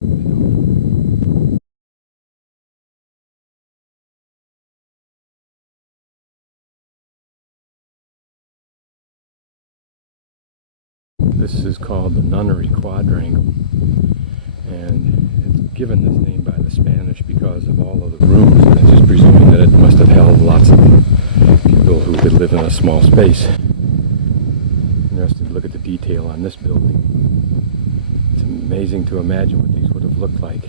This is called the Nunnery Quadrangle, and it's given this name by the Spanish because of all of the rooms, and it's just presuming that it must have held lots of people who could live in a small space. Interesting to look at the detail on this building. It's amazing to imagine what these would have looked like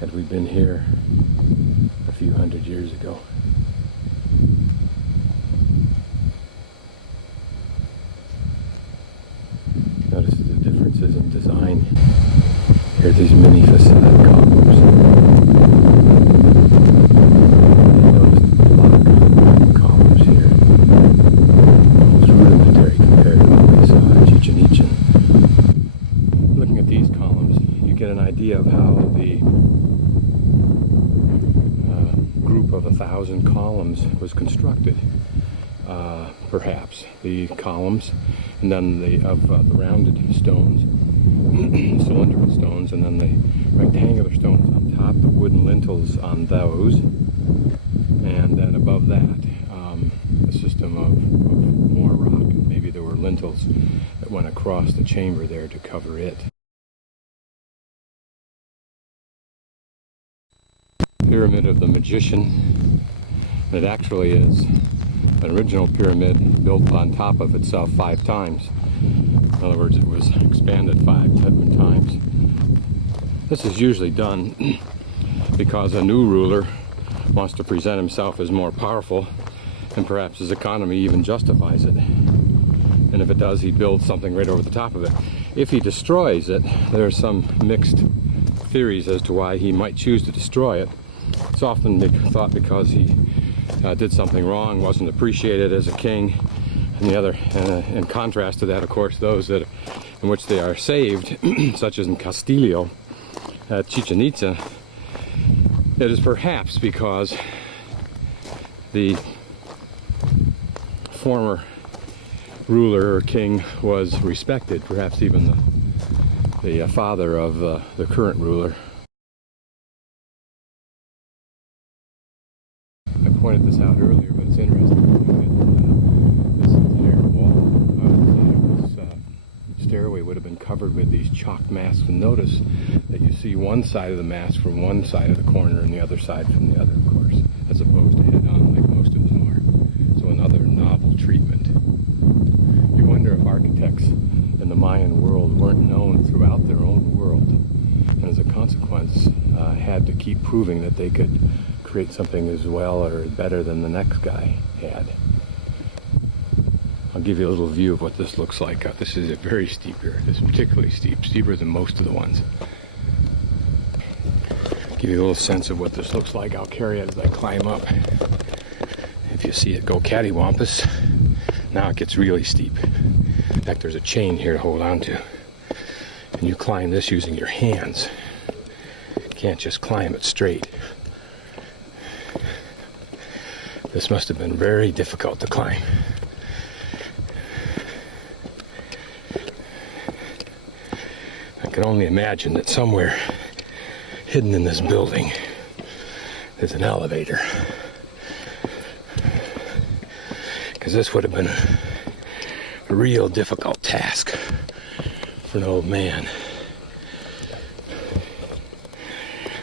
had we been here a few hundred years ago. Notice the differences in design. Here are these mini facade columns. Notice the block columns here. Almost rudimentary compared to what we saw at Chichen Itza. Looking at these columns, you get an idea of how the group of 1,000 columns was constructed. Perhaps the columns, and then the rounded stones, cylindrical stones, and then the rectangular stones on top, the wooden lintels on those, and then above that a system of more rock. Maybe there were lintels that went across the chamber there to cover it. Pyramid of the Magician. It actually is an original pyramid built on top of itself 5 times. In other words, it was expanded 5 different times. This is usually done because a new ruler wants to present himself as more powerful, and perhaps his economy even justifies it. And if it does, he builds something right over the top of it. If he destroys it, there are some mixed theories as to why he might choose to destroy it. It's often thought because he did something wrong, wasn't appreciated as a king, and the other, in contrast to that, of course, those that in which they are saved, such as in Castillo at Chichen Itza, it is perhaps because the former ruler or king was respected, perhaps even the father of the current ruler. I pointed this out earlier, but it's interesting that this entire wall of this stairway would have been covered with these chalk masks. And notice that you see one side of the mask from one side of the corner and the other side from the other, of course, as opposed to head-on like most of them are. So another novel treatment. You wonder if architects in the Mayan world weren't known throughout their own world, and as a consequence had to keep proving that they could create something as well or better than the next guy had. I'll give you a little view of what this looks like. This is a very steep here. This is particularly steep, steeper than most of the ones. Give you a little sense of what this looks like. I'll carry it as I climb up. If you see it go cattywampus, now it gets really steep. In fact, there's a chain here to hold on to. And you climb this using your hands. You can't just climb it straight. This must have been very difficult to climb. I can only imagine that somewhere hidden in this building is an elevator. Because this would have been a real difficult task for an old man.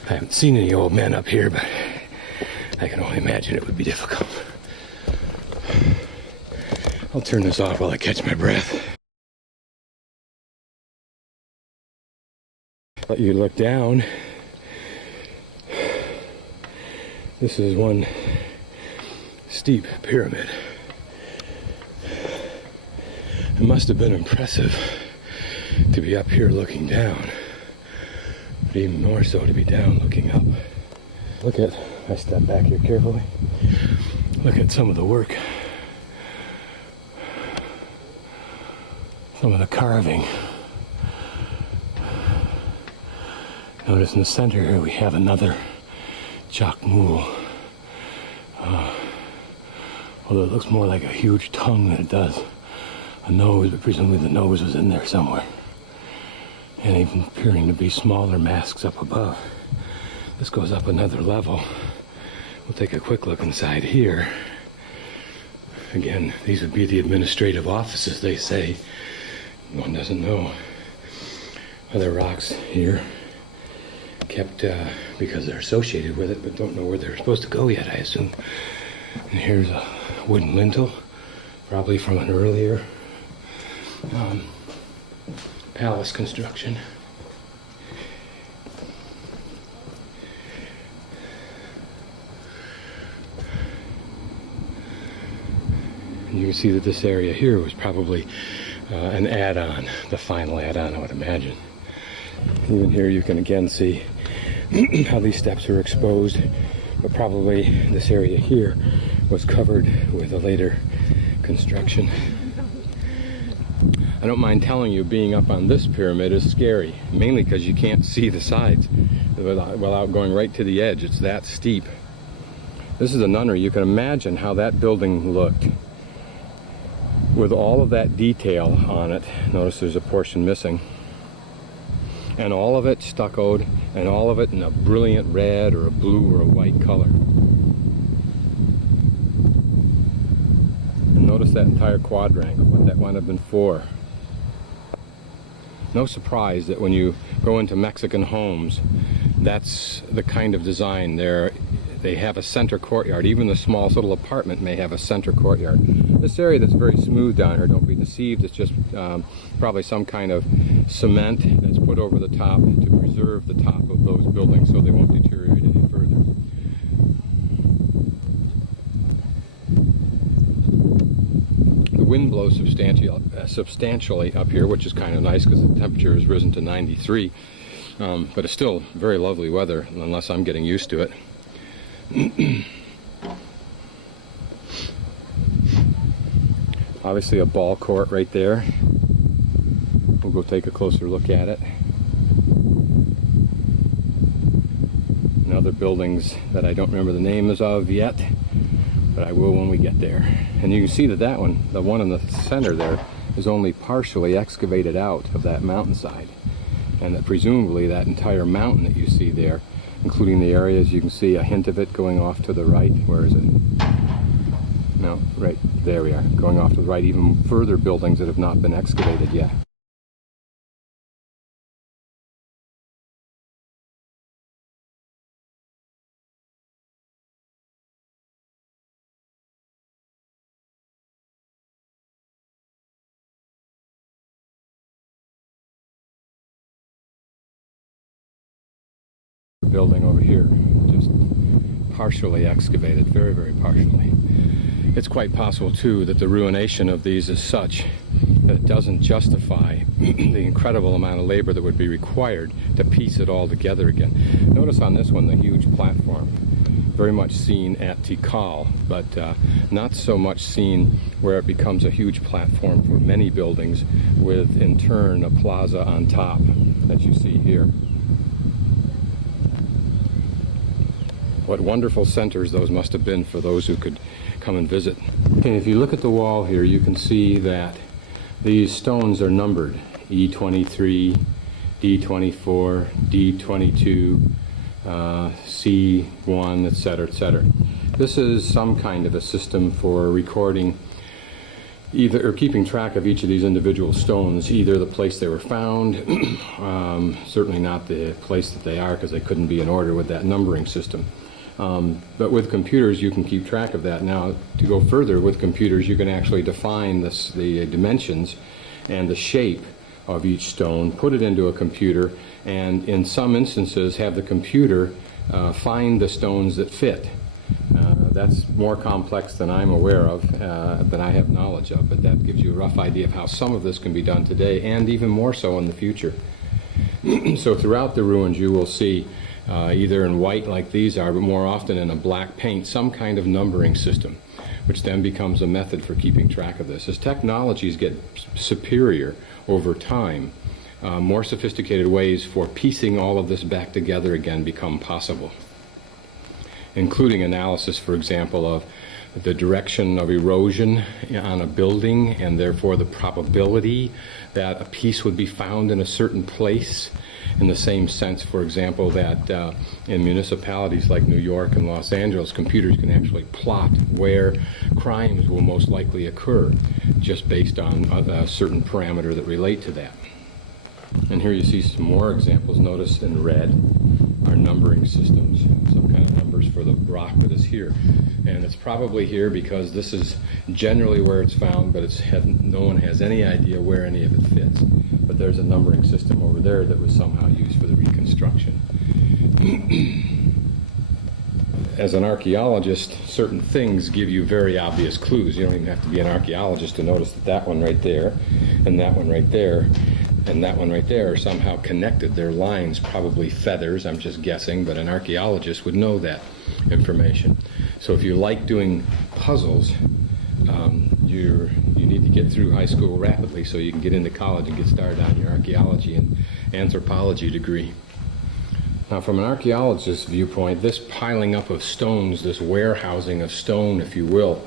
I haven't seen any old men up here, but I can only imagine it would be difficult. I'll turn this off while I catch my breath. Let you look down. This is one steep pyramid. It must have been impressive to be up here looking down, but even more so to be down looking up. Look at, I step back here carefully. Look at some of the work. Some of the carving. Notice in the center here we have another Uxmal. Although it looks more like a huge tongue than it does a nose, but presumably the nose was in there somewhere. and even appearing to be smaller masks up above. This goes up another level. We'll take a quick look inside here. Again, these would be the administrative offices, they say. One doesn't know. Other rocks here kept because they're associated with it, but don't know where they're supposed to go yet, I assume. And here's a wooden lintel, probably from an earlier palace construction. And you can see that this area here was probably an add-on, the final add-on, I would imagine. Even here you can again see how these steps are exposed, but probably this area here was covered with a later construction. I don't mind telling you, being up on this pyramid is scary, mainly because you can't see the sides without going right to the edge. It's that steep. This is a nunnery. You can imagine how that building looked with all of that detail on it. Notice there's a portion missing. And all of it stuccoed, and all of it in a brilliant red or a blue or a white color. And notice that entire quadrangle, what that might have been for. No surprise that when you go into Mexican homes, that's the kind of design there. They have a center courtyard. Even the smallest little apartment may have a center courtyard. This area that's very smooth down here, don't be deceived, it's just probably some kind of cement that's put over the top to preserve the top of those buildings so they won't deteriorate any further. The wind blows substantially up here, which is kind of nice because the temperature has risen to 93, but it's still very lovely weather unless I'm getting used to it. Obviously a ball court right there. We'll go take a closer look at it. And other buildings that I don't remember the names of yet, but I will when we get there. And you can see that that one, the one in the center there, is only partially excavated out of that mountainside. And that presumably that entire mountain that you see there, including the areas, you can see a hint of it going off to the right. Where is it? No, right there we are, going off to the right, even further buildings that have not been excavated yet. Building over here, just partially excavated, very, very partially. It's quite possible too that the ruination of these is such that it doesn't justify the incredible amount of labor that would be required to piece it all together again. Notice on this one the huge platform, very much seen at Tikal, but not so much seen where it becomes a huge platform for many buildings with in turn a plaza on top that you see here. What wonderful centers those must have been for those who could come and visit. Okay, if you look at the wall here, you can see that these stones are numbered. E23, D24, D22, C1, etc., etc. This is some kind of a system for recording either, or keeping track of each of these individual stones, either the place they were found, certainly not the place that they are because they couldn't be in order with that numbering system. But with computers you can keep track of that. Now, to go further, with computers you can actually define the dimensions and the shape of each stone, put it into a computer, and in some instances have the computer find the stones that fit. That's more complex than I'm aware of, than I have knowledge of, but that gives you a rough idea of how some of this can be done today, and even more so in the future. So throughout the ruins you will see, either in white like these are, but more often in a black paint, some kind of numbering system, which then becomes a method for keeping track of this. As technologies get superior over time, more sophisticated ways for piecing all of this back together again become possible, including analysis, for example, of the direction of erosion on a building, and therefore the probability that a piece would be found in a certain place. In the same sense, for example, that in municipalities like New York and Los Angeles, computers can actually plot where crimes will most likely occur just based on a certain parameter that relate to that. And here you see some more examples. Notice in red are numbering systems, some kind of numbers for the rock that is here. And it's probably here because this is generally where it's found, but no one has any idea where any of it fits. But there's a numbering system over there that was somehow used for the reconstruction. As an archaeologist, certain things give you very obvious clues. You don't even have to be an archaeologist to notice that that one right there, and that one right there, and that one right there are somehow connected. They're lines, probably feathers, I'm just guessing, but an archaeologist would know that information. So if you like doing puzzles, you need to get through high school rapidly so you can get into college and get started on your archaeology and anthropology degree. Now, from an archaeologist's viewpoint, this piling up of stones, this warehousing of stone, if you will,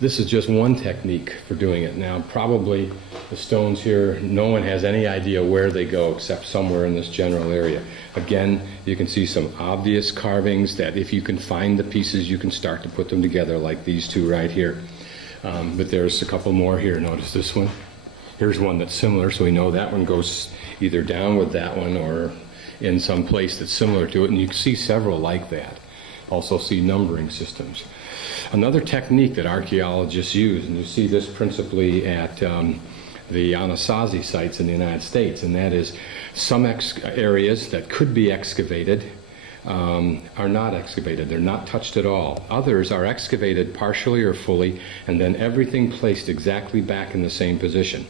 this is just one technique for doing it. Now, probably the stones here, no one has any idea where they go except somewhere in this general area. Again, you can see some obvious carvings that if you can find the pieces, you can start to put them together like these two right here. But there's a couple more here. Notice this one. Here's one that's similar, so we know that one goes either down with that one or in some place that's similar to it, and you can see several like that. Also see numbering systems. Another technique that archaeologists use, and you see this principally at the Anasazi sites in the United States, and that is some areas that could be excavated are not excavated. They're not touched at all. Others are excavated partially or fully, and then everything placed exactly back in the same position.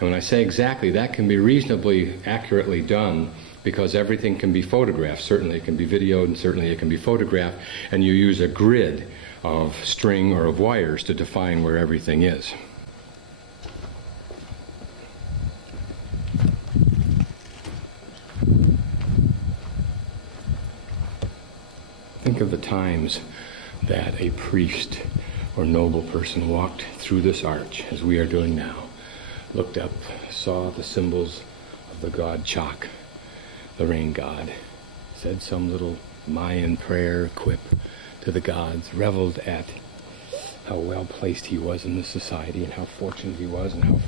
And when I say exactly, that can be reasonably accurately done because everything can be photographed. Certainly it can be videoed, and certainly it can be photographed, and you use a grid of string or of wires to define where everything is. Think of the times that a priest or noble person walked through this arch, as we are doing now, looked up, saw the symbols of the god Chak, the rain god, said some little Mayan prayer quip to the gods, reveled at how well placed he was in this society and how fortunate he was and how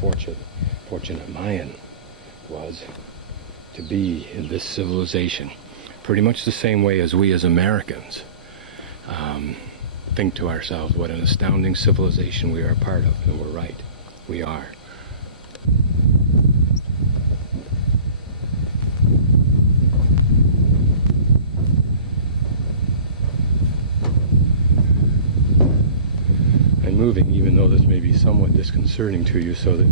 fortunate Mayan was to be in this civilization. Pretty much the same way as we as Americans think to ourselves what an astounding civilization we are a part of, and we're right, we are. I'm moving, even though this may be somewhat disconcerting to you, so that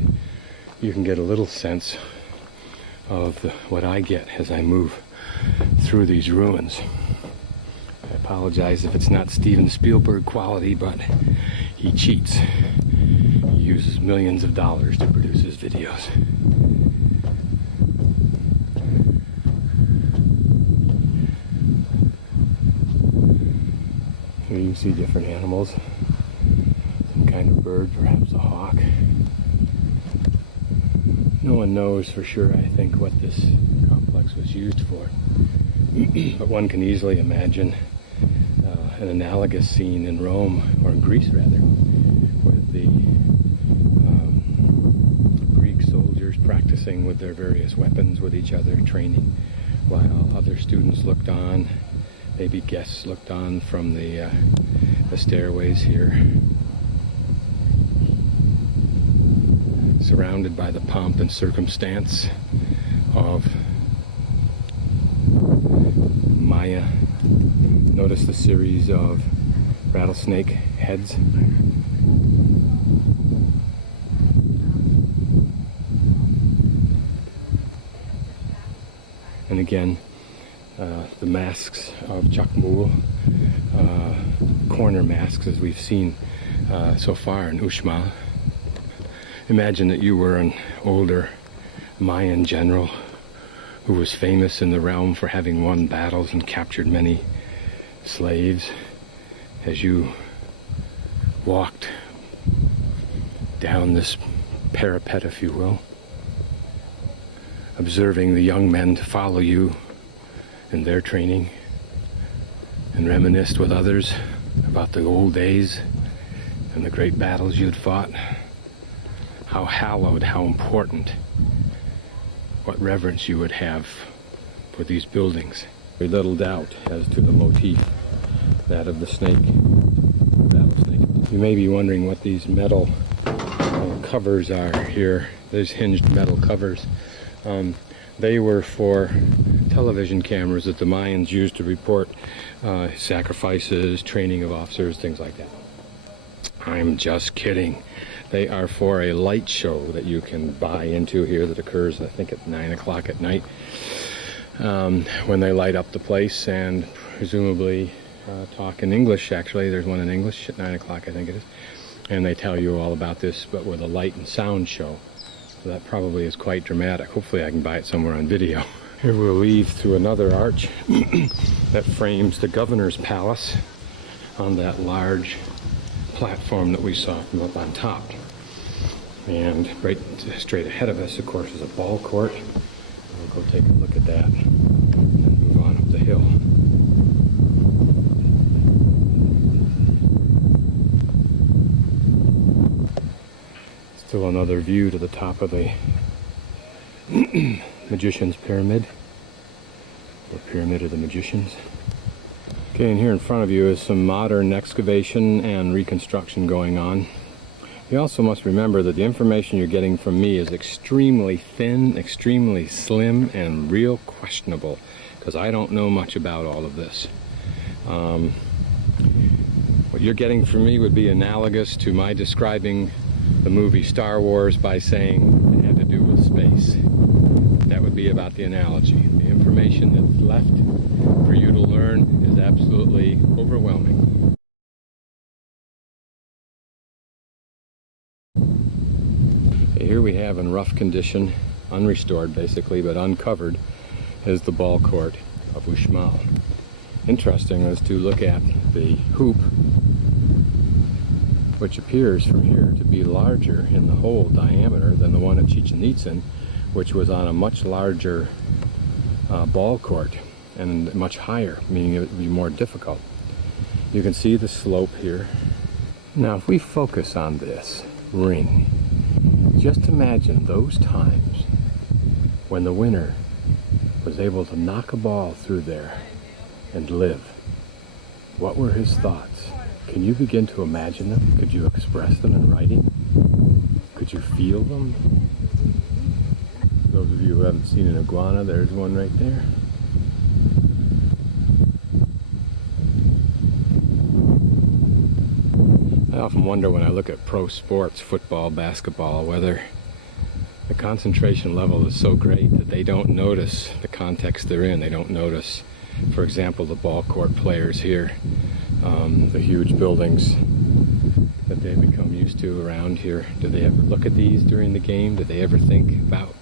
you can get a little sense of what I get as I move through these ruins. I apologize if it's not Steven Spielberg quality, but he cheats. He uses millions of dollars to produce his videos. Here you see different animals. Some kind of bird, perhaps a hawk. No one knows for sure, I think, what this complex was used for. But one can easily imagine an analogous scene in Rome, or in Greece rather, with the Greek soldiers practicing with their various weapons with each other, training, while other students looked on, maybe guests looked on from the stairways here, surrounded by the pomp and circumstance of Maya. Notice the series of rattlesnake heads. And again, the masks of Uxmal, corner masks as we've seen so far in Uxmal. Imagine that you were an older Mayan general who was famous in the realm for having won battles and captured many slaves. As you walked down this parapet, if you will, observing the young men to follow you in their training, and reminisced with others about the old days and the great battles you'd fought, how hallowed, how important, what reverence you would have for these buildings. Very little doubt as to the motif, that of the snake, rattlesnake. You may be wondering what these metal covers are here. There's hinged metal covers. They were for television cameras that the Mayans used to report sacrifices, training of officers, things like that. I'm just kidding. They are for a light show that you can buy into here that occurs, I think, at 9 o'clock at night, when they light up the place and presumably talk in English. Actually, there's one in English at 9 o'clock, I think it is. And they tell you all about this, but with a light and sound show. So that probably is quite dramatic. Hopefully I can buy it somewhere on video. Here we'll leave through another arch that frames the governor's palace on that large platform that we saw from up on top. And right straight ahead of us, of course, is a ball court. We'll go take a look at that and then move on up the hill. Still another view to the top of the Magician's Pyramid, or Pyramid of the Magicians. Okay, and here in front of you is some modern excavation and reconstruction going on. You also must remember that the information you're getting from me is extremely thin, extremely slim, and real questionable, because I don't know much about all of this. What you're getting from me would be analogous to my describing the movie Star Wars by saying it had to do with space. That would be about the analogy. The information that's left for you to learn is absolutely overwhelming. Okay, here we have in rough condition, unrestored basically, but uncovered, is the ball court of Uxmal. Interesting is to look at the hoop, which appears from here to be larger in the whole diameter than the one at Chichen Itza, which was on a much larger ball court and much higher, meaning it would be more difficult. You can see the slope here. Now if we focus on this ring, just imagine those times when the winner was able to knock a ball through there and live. What were his thoughts? Can you begin to imagine them? Could you express them in writing? Could you feel them? Those of you who haven't seen an iguana, there's one right there. I often wonder when I look at pro sports, football, basketball, whether the concentration level is so great that they don't notice the context they're in. They don't notice, for example, the ball court players here. The huge buildings that they've become used to around here. Do they ever look at these during the game? Do they ever think about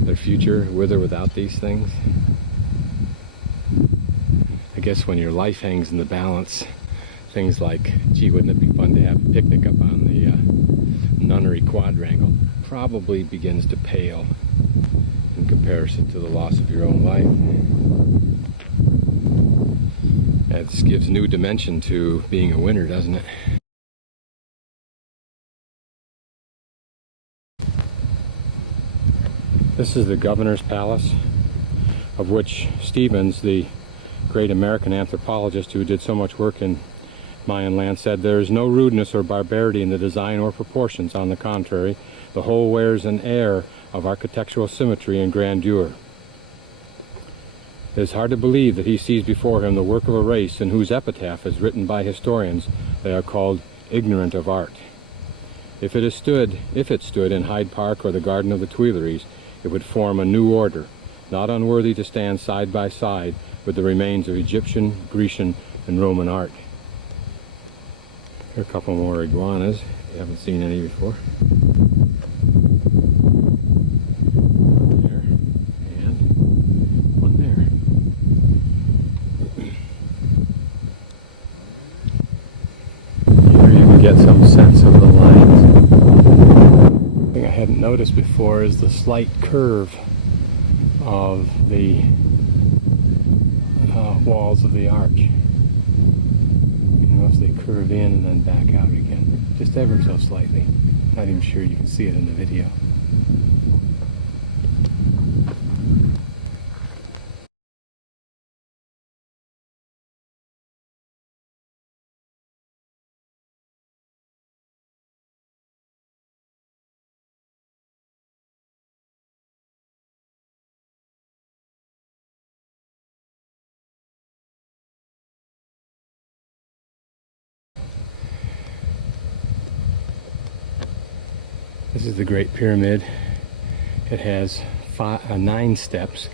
their future with or without these things? I guess when your life hangs in the balance, things like, gee, wouldn't it be fun to have a picnic up on the Nunnery Quadrangle, probably begins to pale in comparison to the loss of your own life. This gives new dimension to being a winner, doesn't it? This is the governor's palace, of which Stevens, the great American anthropologist who did so much work in Mayan land, said there is no rudeness or barbarity in the design or proportions. On the contrary, the whole wears an air of architectural symmetry and grandeur. It is hard to believe that he sees before him the work of a race in whose epitaph is written by historians they are called ignorant of art. If it stood in Hyde Park or the Garden of the Tuileries, it would form a new order, not unworthy to stand side by side with the remains of Egyptian, Grecian, and Roman art. Here are a couple more iguanas, if you haven't seen any before. get some sense of the lines. One thing I hadn't noticed before is the slight curve of the walls of the arch. You notice they curve in and then back out again, just ever so slightly. Not even sure you can see it in the video. This is the Great Pyramid. It has 9 steps,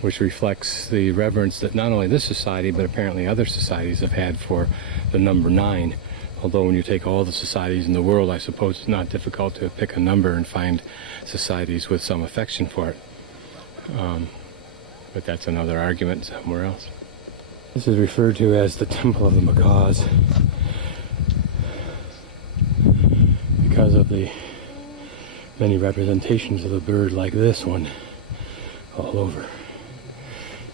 which reflects the reverence that not only this society, but apparently other societies have had for the number 9. Although when you take all the societies in the world, I suppose it's not difficult to pick a number and find societies with some affection for it. But that's another argument somewhere else. This is referred to as the Temple of the Macaws because of the many representations of the bird like this one all over.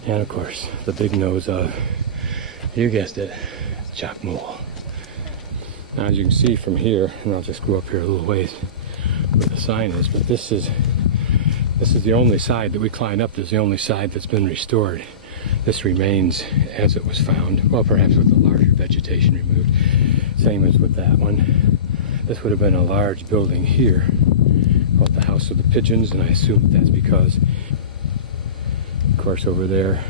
And of course, the big nose of, you guessed it, Uxmal. Now as you can see from here, and I'll just go up here a little ways where the sign is, but this is the only side that we climbed up. This is the only side that's been restored. This remains as it was found, well, perhaps with the larger vegetation removed. Same as with that one. This would have been a large building here called the House of the Pigeons, and I assume that's because, of course, over there,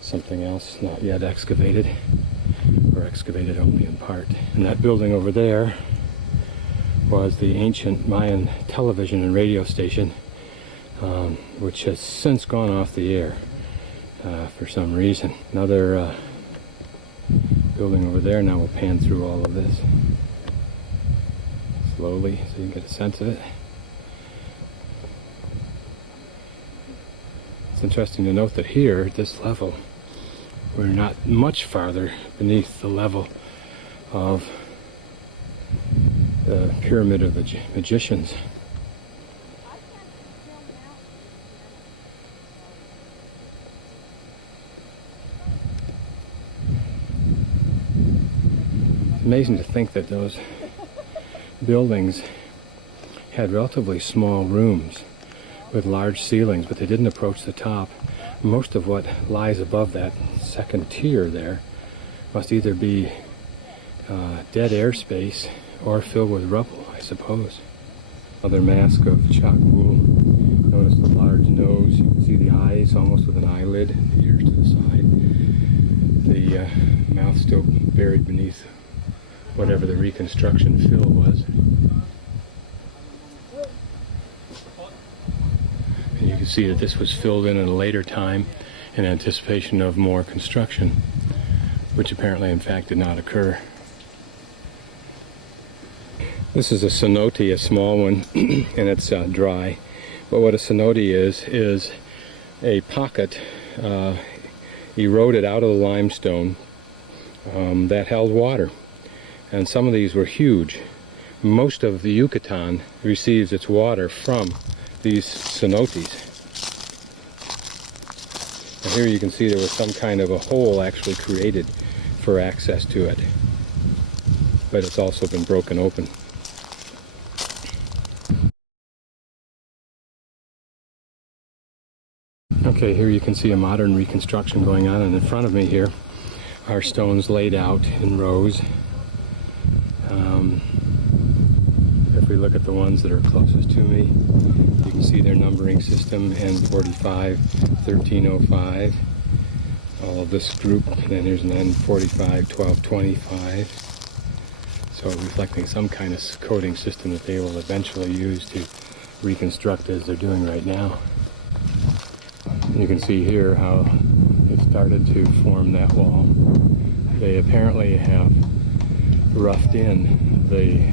something else not yet excavated, or excavated only in part. And that building over there was the ancient Mayan television and radio station, which has since gone off the air for some reason. Another building over there. Now we'll pan through all of this slowly so you can get a sense of it. It's interesting to note that here at this level we're not much farther beneath the level of the Pyramid of the Magicians. It's amazing to think that those buildings had relatively small rooms with large ceilings, but they didn't approach the top. Most of what lies above that second tier there must either be dead airspace or filled with rubble, I suppose. Another mask of Uxmal. Notice the large nose. You can see the eyes almost with an eyelid, the ears to the side. The mouth still buried beneath whatever the reconstruction fill was. And you can see that this was filled in at a later time in anticipation of more construction, which apparently in fact did not occur. This is a cenote, a small one, and it's dry. But what a cenote is a pocket eroded out of the limestone that held water. And some of these were huge. Most of the Yucatan receives its water from these cenotes. And here you can see there was some kind of a hole actually created for access to it. But it's also been broken open. Okay, here you can see a modern reconstruction going on, and in front of me here are stones laid out in rows. If we look at the ones that are closest to me, you can see their numbering system, N45, 1305, all of this group, and then here's an N45, 1225. So reflecting some kind of coding system that they will eventually use to reconstruct as they're doing right now. You can see here how it started to form that wall. They apparently have roughed in the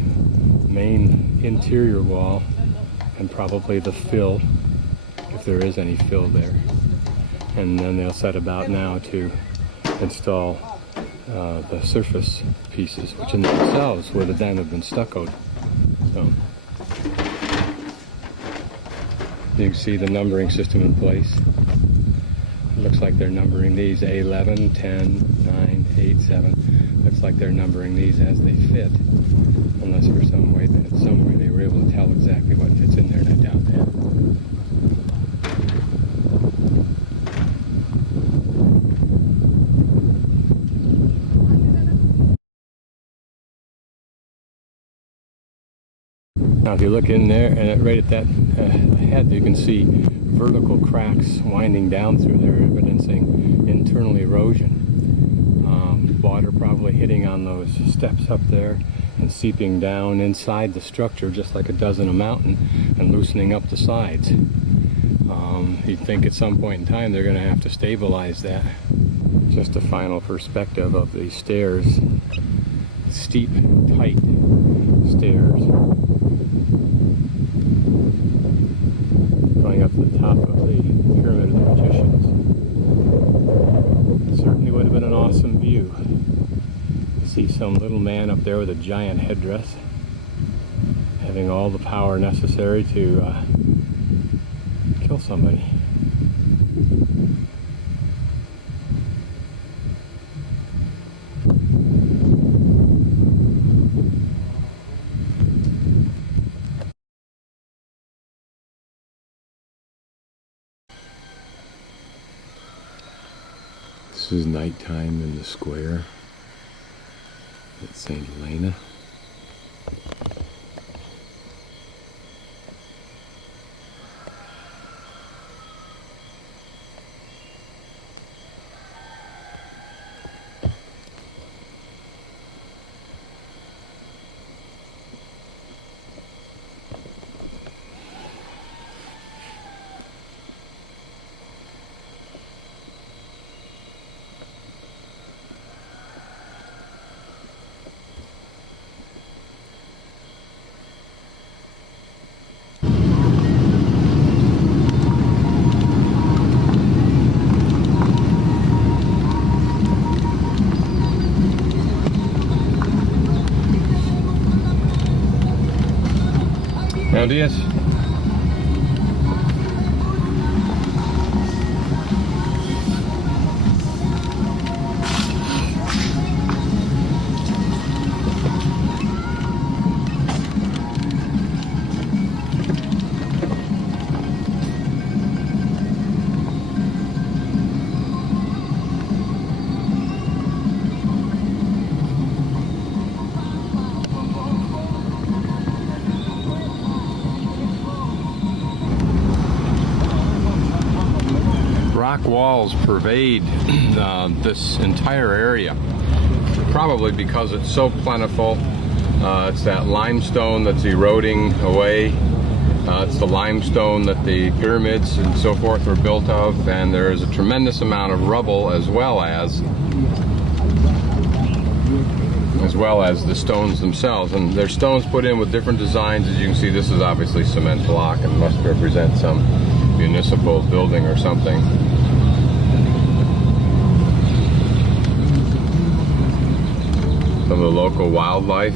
main interior wall and probably the fill, if there is any fill there. And then they'll set about now to install the surface pieces, which in themselves would have then have been stuccoed. So you can see the numbering system in place. It looks like they're numbering these A11, 10, 9, 8, 7. Looks like they're numbering these as they fit, unless for some way they were able to tell exactly what fits in there, and I doubt that. Now if you look in there, and right at that head, you can see vertical cracks winding down through there, evidencing internal erosion. Water probably hitting on those steps up there and seeping down inside the structure just like it does in a mountain and loosening up the sides. You'd think at some point in time they're going to have to stabilize that. Just a final perspective of the stairs. Steep, tight stairs going up to the top of the Pyramid of the Magicians. Certainly would have been an awesome view. You see some little man up there with a giant headdress, having all the power necessary to kill somebody. This is nighttime in the square at St. Elena. Buenos días. Rock walls pervade this entire area, probably because it's so plentiful. It's that limestone that's eroding away. It's the limestone that the pyramids and so forth were built of, and there is a tremendous amount of rubble as well as the stones themselves. And there's stones put in with different designs. As you can see, this is obviously cement block and must represent some municipal building or something. Some of the local wildlife